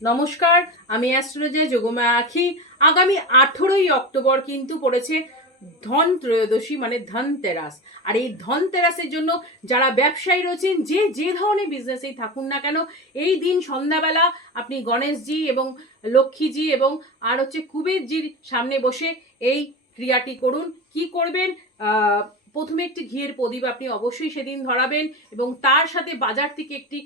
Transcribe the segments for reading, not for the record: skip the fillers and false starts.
নমস্কার, আমি অ্যাস্ট্রোলজার যোগমায়া আখি। আগামী 18ই অক্টোবর কিন্তু পড়েছে ধন ত্রয়োদশী, মানে ধনতেরাস। আর এই ধনতেরাসের জন্য যারা ব্যবসায়ী রয়েছেন, যে ধরনের বিজনেসেই থাকুন না কেন, এই দিন সন্ধ্যাবেলা আপনি গণেশজি এবং লক্ষ্মীজি এবং আর কুবেরজির সামনে বসে এই ক্রিয়াটি করুন। কি করবেন? প্রথমে একটি ঘিয়ের প্রদীপ আপনি অবশ্যই সেদিন ধরাবেন এবং তার সাথে বাজার থেকে একটি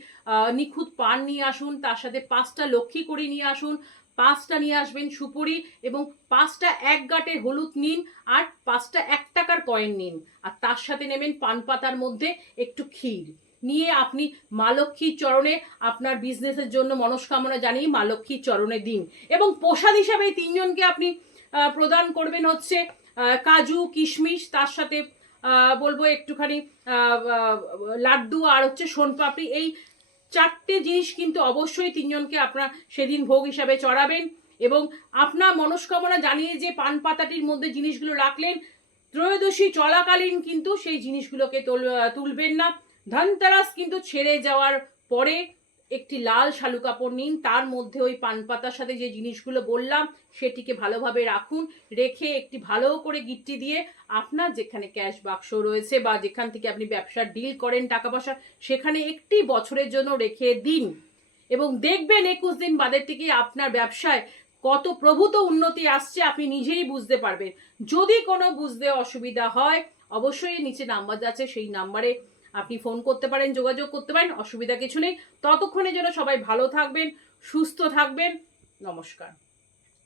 নিখুঁত পান নিয়ে আসুন, তার সাথে 5টা লক্ষ্মী কড়ি নিয়ে আসুন, 5টা নিয়ে আসবেন সুপুরি এবং 5টা 1 গাঁটের হলুদ নিন আর 5টা 1 টাকার কয়েন নিন। আর তার সাথে নেবেন পান পাতার মধ্যে একটু ক্ষীর নিয়ে আপনি মা লক্ষ্মীর চরণে আপনার বিজনেসের জন্য মনস্কামনা জানিয়ে মা লক্ষ্মীর চরণে দিন। এবং প্রসাদ হিসাবে 3জনকে আপনি প্রদান করবেন হচ্ছে কাজু কিশমিশ, তার সাথে বলবো একটুখানি লাড্ডু আর সোনপাপড়ি। এই 4টে জিনিস কিন্তু অবশ্যই 3জনকে আপনার সেদিন ভোগ হিসাবে চড়াবেন। এবং আপনার মনস্কামনা জানিয়ে যে পান পাতাটির মধ্যে জিনিসগুলো রাখলেন, ত্রয়োদশী চলাকালীন কিন্তু সেই জিনিসগুলোকে তুলবেন না। ধনতেরাস কিন্তু ছেড়ে যাওয়ার পরে একটি লাল শালু কাপড় নিন, তার মধ্যে ওই পান পাতার সাথে যে জিনিসগুলো বললাম সেটিকে ভালোভাবে রাখুন। রেখে একটি ভালো করে গিট্টি দিয়ে আপনার যেখানে ক্যাশ বাক্স রয়েছে বা যেখান থেকে আপনি ব্যবসার ডিল করেন টাকা পয়সা, সেখানে একটি বছরের জন্য রেখে দিন। এবং দেখবেন 21 দিন বাদের থেকে আপনার ব্যবসায় কত প্রভূত উন্নতি আসছে, আপনি নিজেই বুঝতে পারবেন। যদি কোনো বুঝতে অসুবিধা হয়, অবশ্যই নিচে নাম্বার আছে, সেই নাম্বারে আপনি ফোন করতে পারেন, যোগাযোগ করতে পারেন, অসুবিধা কিছু নেই। ততক্ষণে যেন সবাই ভালো থাকবেন, সুস্থ থাকবেন। নমস্কার।